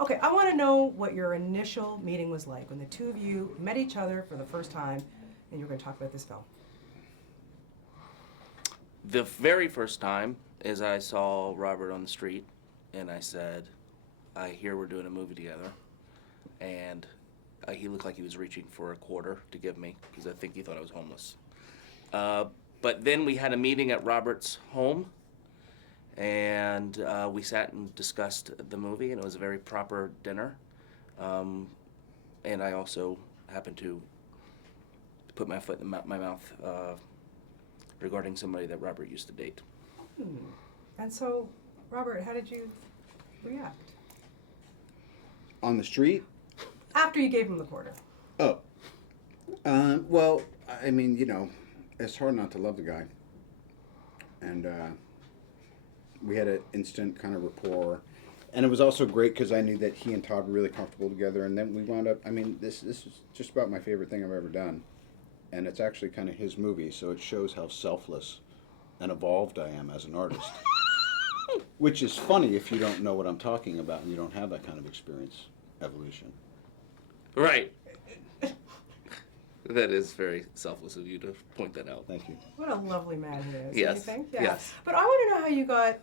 Okay, I want to know what your initial meeting was like when the two of you met each other for the first time, and you're going to talk about this film. The very first time is I saw Robert on the street, and I said, I hear we're doing a movie together. And he looked like he was reaching for a quarter to give me, because I think he thought I was homeless. But then we had a meeting at Robert's home, and we sat and discussed the movie, and it was a very proper dinner. And I also happened to put my foot in my mouth regarding somebody that Robert used to date. And so, Robert, how did you react? On the street? After you gave him the quarter. Oh. Well, I mean, you know, it's hard not to love the guy. And we had an instant kind of rapport. And it was also great because I knew that he and Todd were really comfortable together. And then we wound up, I mean, this is just about my favorite thing I've ever done. And it's actually kind of his movie, so it shows how selfless and evolved I am as an artist. Which is funny if you don't know what I'm talking about and you don't have that kind of experience, evolution. Right. That is very selfless of you to point that out. Thank you. What a lovely man he is. Yes. Don't you think? Yeah. Yes. But I want to know how you got.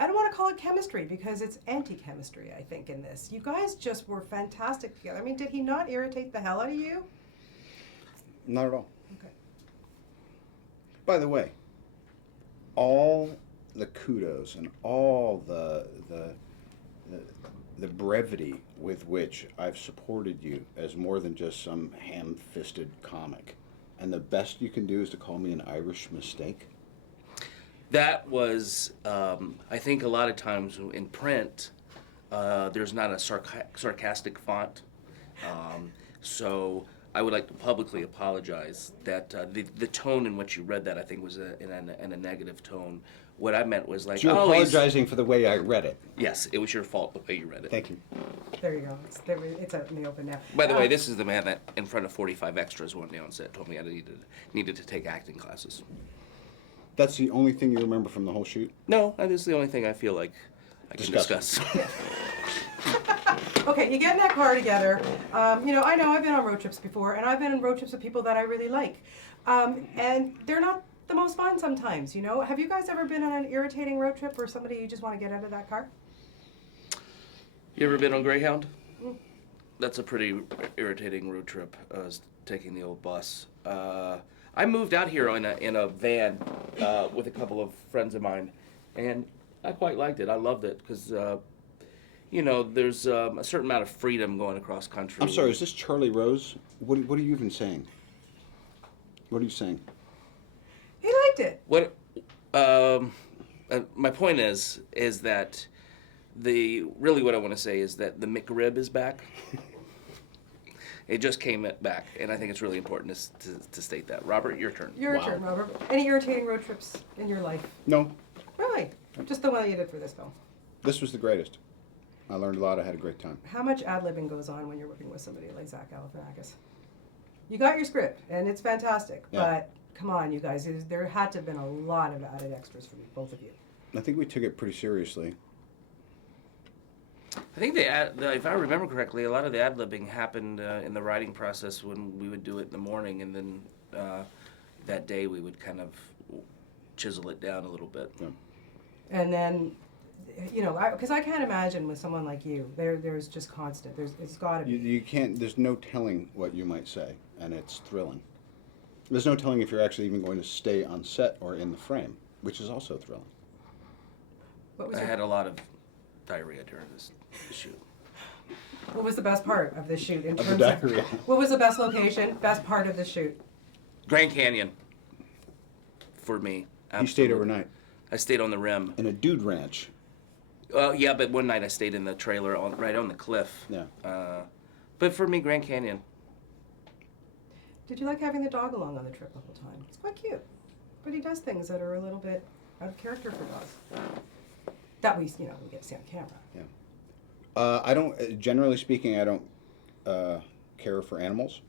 I don't want to call it chemistry because it's anti-chemistry, I think, in this. You guys just were fantastic together. I mean, did he not irritate the hell out of you? Not at all. Okay. By the way, all the kudos and all the brevity with which I've supported you as more than just some ham-fisted comic, and the best you can do is to call me an Irish mistake. That was, I think a lot of times in print, there's not a sarcastic font. So I would like to publicly apologize that the tone in which you read that, I think, was in a negative tone. What I meant was like, So you're apologizing for the way I read it. Yes, it was your fault the way you read it. Thank you. There you go. It's out in the open now. By the way, this is the man that, in front of 45 extras one day on set, told me I needed to take acting classes. That's the only thing you remember from the whole shoot? No, that is the only thing I feel like I can discuss. Okay, you get in that car together. You know I've been on road trips before, and I've been on road trips with people that I really like. And they're not the most fun sometimes, you know? Have you guys ever been on an irritating road trip where somebody you just want to get out of that car? You ever been on Greyhound? That's a pretty irritating road trip, taking the old bus. I moved out here in a van with a couple of friends of mine, and I quite liked it. I loved it because, you know, there's a certain amount of freedom going across country. I'm sorry, is this Charlie Rose? What are you even saying? What are you saying? He liked it. What? My point is that really what I want to say is that the McRib is back. It just came back, and I think it's really important to state that. Robert, your turn. Your turn, Robert. Any irritating road trips in your life? No. Really? Just the one that you did for this film? This was the greatest. I learned a lot. I had a great time. How much ad-libbing goes on when you're working with somebody like Zach Galifianakis? You got your script, and it's fantastic, but come on, you guys. There had to have been a lot of added extras for both of you. I think we took it pretty seriously. I think if I remember correctly, a lot of the ad-libbing happened in the writing process when we would do it in the morning, and then that day we would kind of chisel it down a little bit. Yeah. And then, you know, because I can't imagine with someone like you, there's just constant. It's got to be. You can't. There's no telling what you might say, and it's thrilling. There's no telling if you're actually even going to stay on set or in the frame, which is also thrilling. I had a lot of diarrhea during this shoot. What was the best part of this shoot in terms of diarrhea. What was the best location, best part of the shoot? Grand Canyon. For me. Absolutely. You stayed overnight. I stayed on the rim. In a dude ranch. Yeah, but one night I stayed in the trailer right on the cliff. Yeah. But for me, Grand Canyon. Did you like having the dog along on the trip the whole time? It's quite cute. But he does things that are a little bit out of character for dogs. That we get to see on camera. Yeah. I don't, generally speaking, I don't care for animals,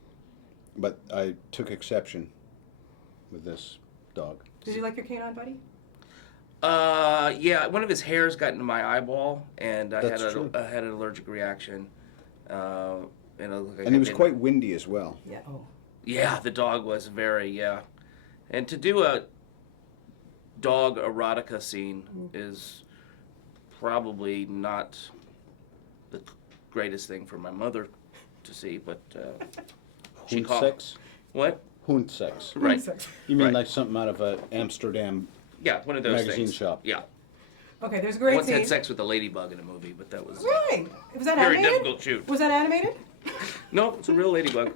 but I took exception with this dog. Did you like your canine buddy? Yeah, one of his hairs got into my eyeball, and I That's true. had an allergic reaction. And it looked like And I it was did- quite windy as well. Yeah. Oh. Yeah, the dog was very, yeah. And to do a dog erotica scene is probably not the greatest thing for my mother to see, but she called. Sex? What? Hound sex. Right. You mean Right. like something out of a Amsterdam? Yeah, one of those Magazine things. shop. Yeah. Okay, there's a I great once scene. had sex with a ladybug in a movie, but that was Right. Was that very animated? difficult shoot. Was that animated? No, it's a real ladybug.